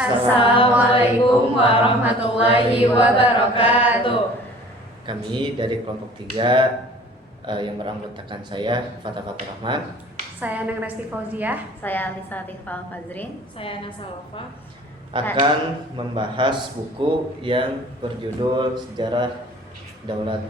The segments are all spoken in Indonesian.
Assalamualaikum warahmatullahi wabarakatuh. Kami dari kelompok 3 yang beranggotakan saya Fatah Fatur Rahman, saya Neng Resti Fauziah, saya Lisa Tifal Fazrin, Saya Nasalofa. akan membahas buku yang berjudul Sejarah Daulat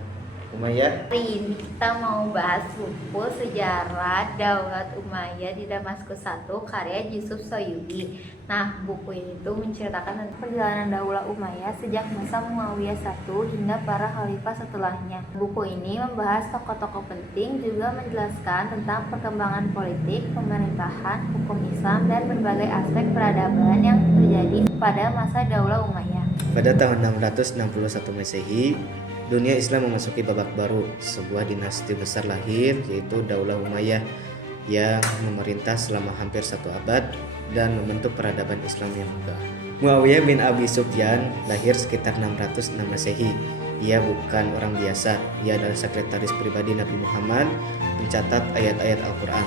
Umayyah. Hari ini kita mau bahas buku Sejarah Daulat Umayyah di Damaskus I karya Yusuf Soyugi. Nah, buku ini tuh menceritakan tentang perjalanan Daulah Umayyah sejak masa Muawiyah I hingga para khalifah setelahnya. Buku ini membahas tokoh-tokoh penting, juga menjelaskan tentang perkembangan politik, pemerintahan, hukum Islam, dan berbagai aspek peradaban yang terjadi pada masa Daulah Umayyah. Pada tahun 661 Masehi, dunia Islam memasuki babak baru. Sebuah dinasti besar lahir, yaitu Daulah Umayyah yang memerintah selama hampir 1 abad dan membentuk peradaban Islam yang megah. Muawiyah bin Abi Sufyan lahir sekitar 606 Masehi. Ia bukan orang biasa, ia adalah sekretaris pribadi Nabi Muhammad, pencatat ayat-ayat Al-Quran.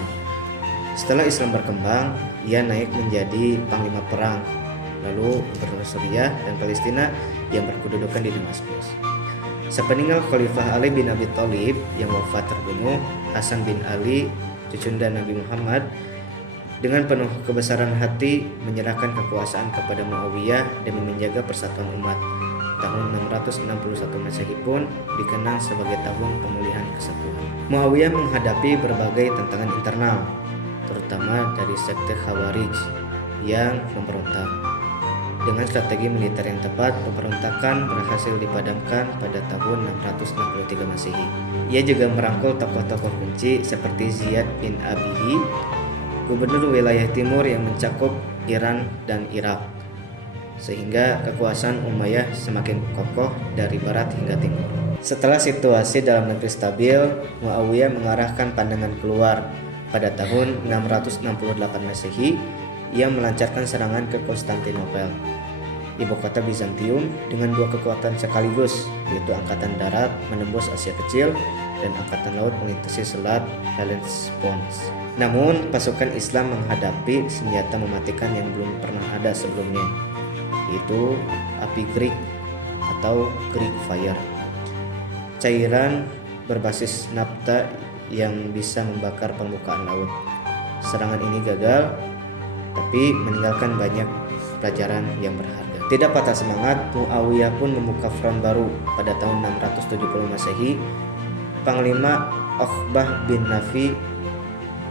Setelah Islam berkembang, ia naik menjadi panglima perang, lalu gubernur Suriah dan Palestina yang berkedudukan di Damaskus. Sepeninggal Khalifah Ali bin Abi Thalib yang wafat terbunuh, Hasan bin Ali, cucunda Nabi Muhammad, dengan penuh kebesaran hati menyerahkan kekuasaan kepada Muawiyah demi menjaga persatuan umat. Tahun 661 Masehi pun dikenal sebagai tahun pemulihan kesatuan. Muawiyah menghadapi berbagai tantangan internal, terutama dari sekte Khawarij yang memberontak. Dengan strategi militer yang tepat, pemberontakan berhasil dipadamkan pada tahun 663 Masehi. Ia juga merangkul tokoh-tokoh kunci seperti Ziyad bin Abihi, gubernur wilayah timur yang mencakup Iran dan Irak, sehingga kekuasaan Umayyah semakin kokoh dari barat hingga timur. Setelah situasi dalam negeri stabil, Muawiyah mengarahkan pandangan keluar. Pada tahun 668 Masehi, ia melancarkan serangan ke Konstantinopel, ibu kota Bizantium, dengan 2 kekuatan sekaligus, yaitu angkatan darat menembus Asia Kecil dan angkatan laut melintasi selat Hellespont. Namun, pasukan Islam menghadapi senjata mematikan yang belum pernah ada sebelumnya, yaitu api Greek atau Greek Fire, cairan berbasis nafta yang bisa membakar permukaan laut. Serangan ini gagal, tapi meninggalkan banyak pelajaran yang berharga. Tidak patah semangat, Muawiyah pun membuka front baru. Pada tahun 670 Masehi, Panglima Uqbah bin Nafi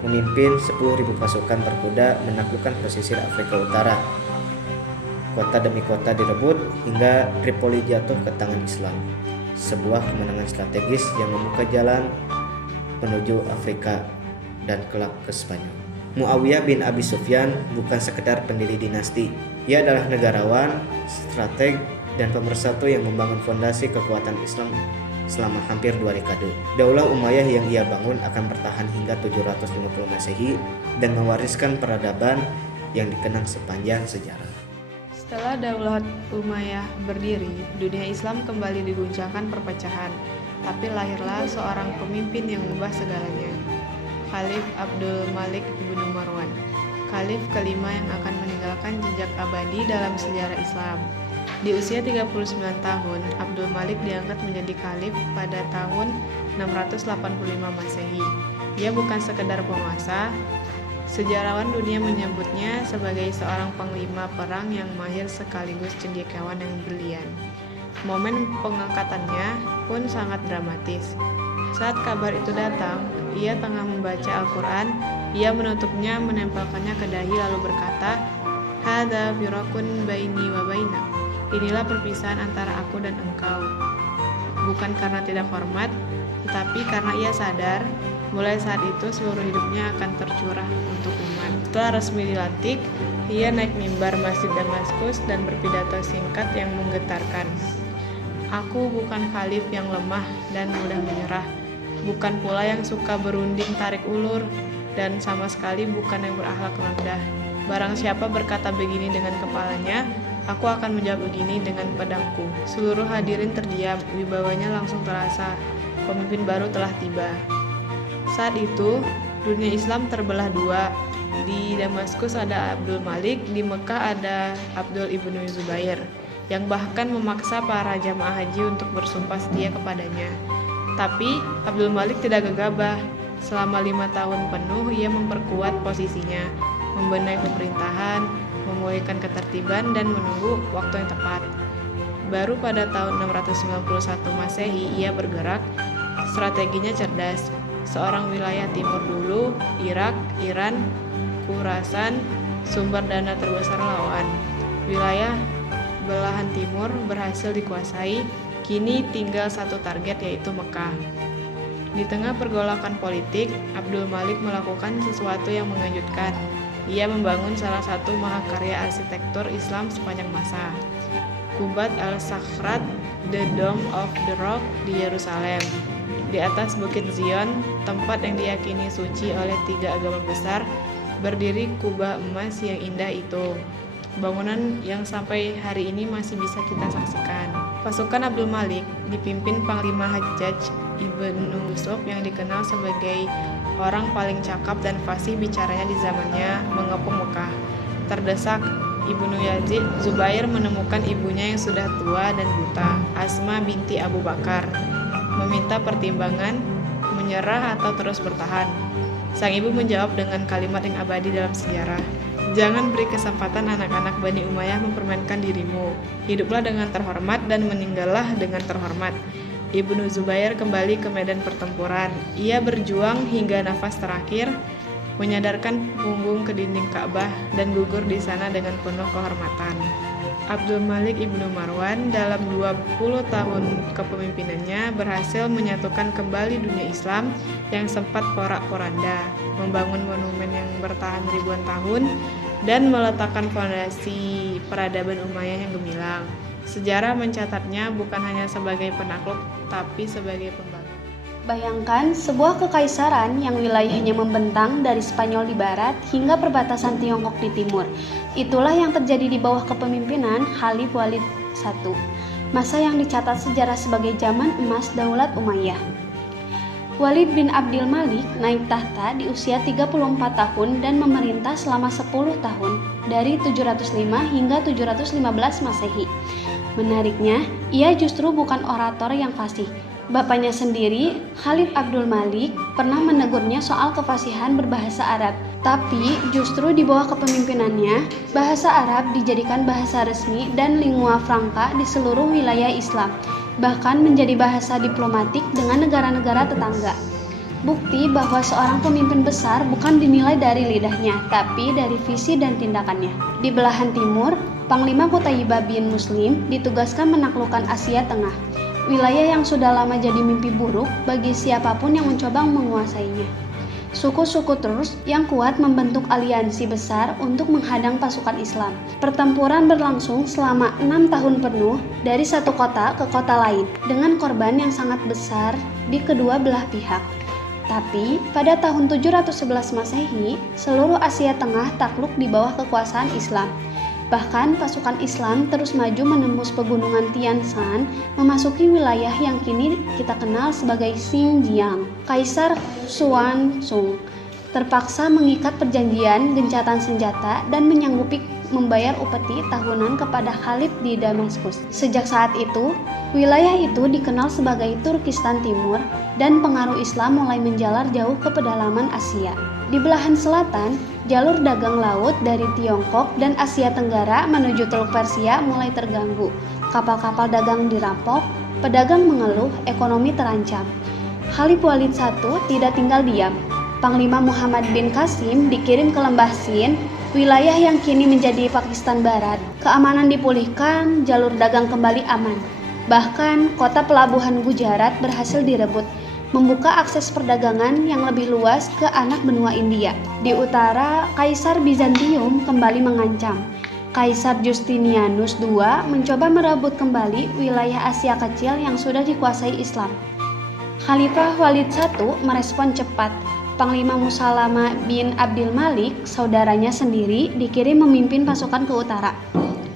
memimpin 10.000 pasukan berkuda menaklukkan pesisir Afrika Utara. Kota demi kota direbut hingga Tripoli jatuh ke tangan Islam. Sebuah kemenangan strategis yang membuka jalan menuju Afrika dan kelak ke Spanyol. Muawiyah bin Abi Sufyan bukan sekedar pendiri dinasti. Ia adalah negarawan, strateg, dan pemersatu yang membangun fondasi kekuatan Islam selama hampir 2 dekade. Daulah Umayyah yang ia bangun akan bertahan hingga 750 Masehi dan mewariskan peradaban yang dikenang sepanjang sejarah. Setelah Daulah Umayyah berdiri, dunia Islam kembali diguncangkan perpecahan. Tapi lahirlah seorang pemimpin yang mengubah segalanya, Khalif Abdul Malik ibnu Marwan, Khalif kelima yang akan meninggalkan jejak abadi dalam sejarah Islam. Di usia 39 tahun, Abdul Malik diangkat menjadi Khalif pada tahun 685 Masehi. Dia bukan sekedar penguasa. Sejarawan dunia menyebutnya sebagai seorang panglima perang yang mahir sekaligus cendekiawan yang brilian. Momen pengangkatannya pun sangat dramatis. Saat kabar itu datang, ia tengah membaca Al-Quran. Ia menutupnya, menempelkannya ke dahi, lalu berkata, "Hadza firaqun baini wa bainak." Inilah perpisahan antara aku dan engkau. Bukan karena tidak hormat, tetapi karena ia sadar mulai saat itu seluruh hidupnya akan tercurah untuk umat. Setelah resmi dilantik, ia naik mimbar Masjid Damaskus dan berpidato singkat yang menggetarkan. "Aku bukan khalif yang lemah dan mudah menyerah, bukan pula yang suka berunding tarik ulur, dan sama sekali bukan yang berakhlak rendah. Barang siapa berkata begini dengan kepalanya, aku akan menjawab begini dengan pedangku." Seluruh hadirin terdiam, wibawanya langsung terasa. Pemimpin baru telah tiba. Saat itu, dunia Islam terbelah 2. Di Damaskus ada Abdul Malik, di Mekah ada Abdul ibnu Zubair, yang bahkan memaksa para jamaah haji untuk bersumpah setia kepadanya. Tapi Abdul Malik tidak gegabah. Selama 5 tahun penuh ia memperkuat posisinya, membenahi pemerintahan, memulihkan ketertiban, dan menunggu waktu yang tepat. Baru pada tahun 691 Masehi ia bergerak. Strateginya cerdas. Seorang wilayah timur dulu, Irak, Iran, Khurasan, sumber dana terbesar lawan. Wilayah belahan timur berhasil dikuasai. Kini tinggal satu target, yaitu Mekah. Di tengah pergolakan politik, Abdul Malik melakukan sesuatu yang mengejutkan. Ia membangun salah satu mahakarya arsitektur Islam sepanjang masa, Qubat al-Sakhrat, The Dome of the Rock di Yerusalem. Di atas Bukit Zion, tempat yang diyakini suci oleh 3 agama besar, berdiri kubah emas yang indah itu. Bangunan yang sampai hari ini masih bisa kita saksikan. Pasukan Abdul Malik dipimpin Panglima Hajjaj ibnu Yusuf yang dikenal sebagai orang paling cakap dan fasih bicaranya di zamannya, mengepung Mekah. Terdesak, Ibnu Yazid Zubair menemukan ibunya yang sudah tua dan buta, Asma binti Abu Bakar, meminta pertimbangan, menyerah atau terus bertahan. Sang ibu menjawab dengan kalimat yang abadi dalam sejarah, "Jangan beri kesempatan anak-anak Bani Umayyah mempermainkan dirimu. Hiduplah dengan terhormat dan meninggallah dengan terhormat." Ibnu Zubair kembali ke medan pertempuran. Ia berjuang hingga nafas terakhir, menyadarkan punggung ke dinding Ka'bah, dan gugur di sana dengan penuh kehormatan. Abdul Malik ibnu Marwan dalam 20 tahun kepemimpinannya berhasil menyatukan kembali dunia Islam yang sempat porak-poranda, membangun monumen yang bertahan ribuan tahun, dan meletakkan fondasi peradaban Umayyah yang gemilang. Sejarah mencatatnya bukan hanya sebagai penakluk, tapi sebagai pembangun. Bayangkan sebuah kekaisaran yang wilayahnya membentang dari Spanyol di barat hingga perbatasan Tiongkok di timur. Itulah yang terjadi di bawah kepemimpinan Khalif Walid I, masa yang dicatat sejarah sebagai zaman emas Daulat Umayyah. Walid bin Abdul Malik naik tahta di usia 34 tahun dan memerintah selama 10 tahun dari 705 hingga 715 Masehi. Menariknya, ia justru bukan orator yang fasih. Bapaknya sendiri, Khalif Abdul Malik, pernah menegurnya soal kefasihan berbahasa Arab. Tapi justru di bawah kepemimpinannya, bahasa Arab dijadikan bahasa resmi dan lingua franca di seluruh wilayah Islam, bahkan menjadi bahasa diplomatik dengan negara-negara tetangga. Bukti bahwa seorang pemimpin besar bukan dinilai dari lidahnya, tapi dari visi dan tindakannya. Di belahan timur, Panglima Qutaibah bin Muslim ditugaskan menaklukkan Asia Tengah, wilayah yang sudah lama jadi mimpi buruk bagi siapapun yang mencoba menguasainya. Suku-suku Turks yang kuat membentuk aliansi besar untuk menghadang pasukan Islam. Pertempuran berlangsung selama 6 tahun penuh dari satu kota ke kota lain, dengan korban yang sangat besar di kedua belah pihak. Tapi pada tahun 711 Masehi, seluruh Asia Tengah takluk di bawah kekuasaan Islam. Bahkan pasukan Islam terus maju menembus pegunungan Tian Shan, memasuki wilayah yang kini kita kenal sebagai Xinjiang. Kaisar Xuanzong terpaksa mengikat perjanjian gencatan senjata dan menyanggupi membayar upeti tahunan kepada Khalid di Damaskus. Sejak saat itu, wilayah itu dikenal sebagai Turkistan Timur dan pengaruh Islam mulai menjalar jauh ke pedalaman Asia. Di belahan selatan, jalur dagang laut dari Tiongkok dan Asia Tenggara menuju Teluk Persia mulai terganggu. Kapal-kapal dagang dirampok, pedagang mengeluh, ekonomi terancam. Khalif Walid I tidak tinggal diam. Panglima Muhammad bin Qasim dikirim ke Lembah Sind, wilayah yang kini menjadi Pakistan Barat. Keamanan dipulihkan, jalur dagang kembali aman. Bahkan kota pelabuhan Gujarat berhasil direbut, membuka akses perdagangan yang lebih luas ke anak benua India. Di utara, Kaisar Bizantium kembali mengancam. Kaisar Justinianus II mencoba merebut kembali wilayah Asia Kecil yang sudah dikuasai Islam. Khalifah Walid I merespon cepat. Panglima Musalama bin Abdul Malik, saudaranya sendiri, dikirim memimpin pasukan ke utara.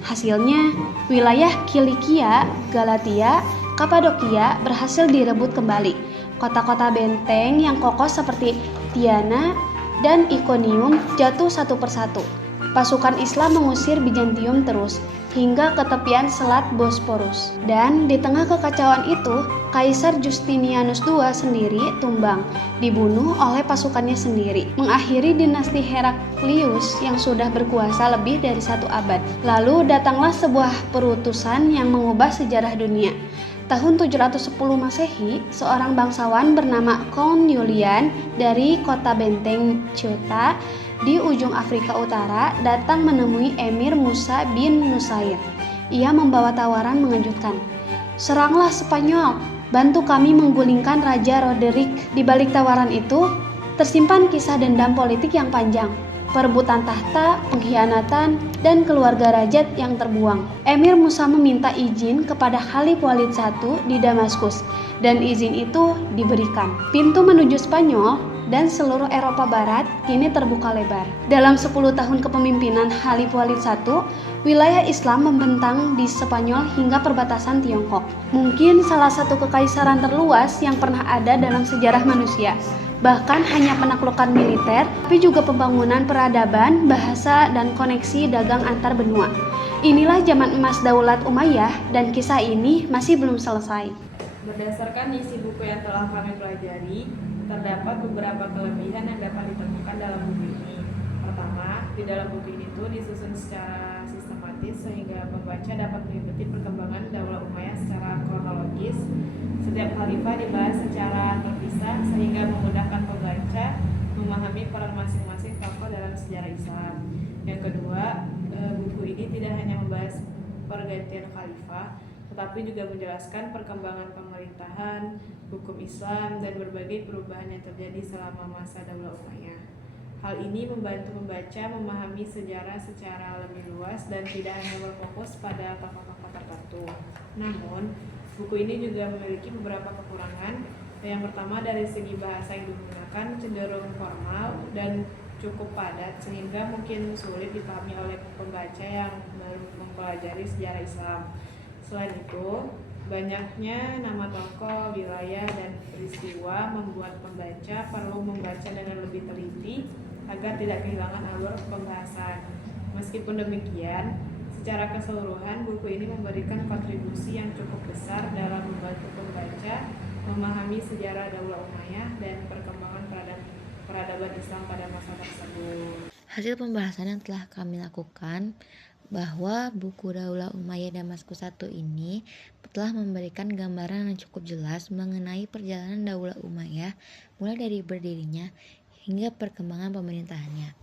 Hasilnya, wilayah Kilikia, Galatia, Kapadokia berhasil direbut kembali. Kota-kota benteng yang kokoh seperti Tiana, dan Iconium jatuh satu persatu. Pasukan Islam mengusir Bizantium terus hingga ke tepian Selat Bosporus. Dan di tengah kekacauan itu, Kaisar Justinianus II sendiri tumbang, dibunuh oleh pasukannya sendiri, mengakhiri dinasti Heraklius yang sudah berkuasa lebih dari 1 abad. Lalu datanglah sebuah perutusan yang mengubah sejarah dunia. Tahun 710 Masehi, seorang bangsawan bernama Count Julian dari kota benteng Ceuta di ujung Afrika Utara datang menemui Emir Musa bin Nusair. Ia membawa tawaran mengejutkan. "Seranglah Spanyol, bantu kami menggulingkan Raja Roderick." Di balik tawaran itu, tersimpan kisah dendam politik yang panjang. Perebutan tahta, pengkhianatan, dan keluarga raja yang terbuang. Emir Musa meminta izin kepada Khalif Walid I di Damaskus, dan izin itu diberikan. Pintu menuju Spanyol dan seluruh Eropa Barat kini terbuka lebar. Dalam 10 tahun kepemimpinan Khalif Walid I, wilayah Islam membentang di Spanyol hingga perbatasan Tiongkok. Mungkin salah satu kekaisaran terluas yang pernah ada dalam sejarah manusia. Bahkan hanya penaklukan militer, tapi juga pembangunan peradaban, bahasa, dan koneksi dagang antar benua. Inilah zaman emas Daulat Umayyah, dan kisah ini masih belum selesai. Berdasarkan isi buku yang telah kami pelajari, terdapat beberapa kelebihan yang dapat ditemukan dalam buku ini. Pertama, di dalam buku ini disusun secara sistematis sehingga pembaca dapat mengikuti perkembangan Daulah Umayyah secara kronologis. Setiap khalifah dibahas secara terpisah sehingga memudahkan pembaca memahami peran masing-masing tokoh dalam sejarah Islam. Yang kedua, buku ini tidak hanya membahas pergantian khalifah, tetapi juga menjelaskan perkembangan pemerintahan, hukum Islam, dan berbagai perubahan yang terjadi selama masa Daulah Umayyah. Hal ini membantu pembaca memahami sejarah secara lebih luas dan tidak hanya berfokus pada tokoh-tokoh tertentu. Namun, buku ini juga memiliki beberapa kekurangan. Yang pertama, dari segi bahasa yang digunakan cenderung formal dan cukup padat sehingga mungkin sulit dipahami oleh pembaca yang baru mempelajari sejarah Islam. Selain itu, banyaknya nama tokoh, wilayah, dan peristiwa membuat pembaca perlu membaca dengan lebih teliti agar tidak kehilangan alur pembahasan. Meskipun demikian, secara keseluruhan buku ini memberikan kontribusi yang cukup besar dalam membantu pembaca memahami sejarah Daulah Umayyah dan perkembangan peradaban Islam pada masa tersebut. Hasil pembahasan yang telah kami lakukan bahwa buku Daulah Umayyah Damaskus I ini telah memberikan gambaran yang cukup jelas mengenai perjalanan Daulah Umayyah mulai dari berdirinya hingga perkembangan pemerintahannya.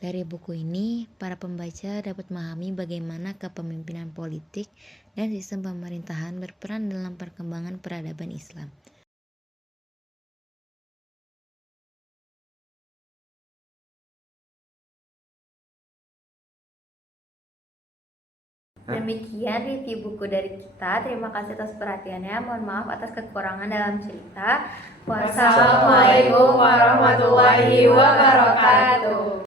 Dari buku ini, para pembaca dapat memahami bagaimana kepemimpinan politik dan sistem pemerintahan berperan dalam perkembangan peradaban Islam. Demikian review buku dari kita. Terima kasih atas perhatiannya. Mohon maaf atas kekurangan dalam cerita. Wassalamualaikum warahmatullahi wabarakatuh.